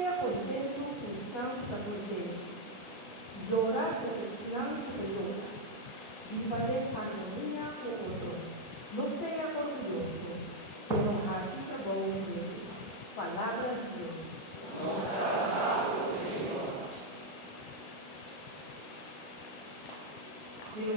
sea contento cristão está contento. Llorar o cristão que llora. Viva de armonía con otro.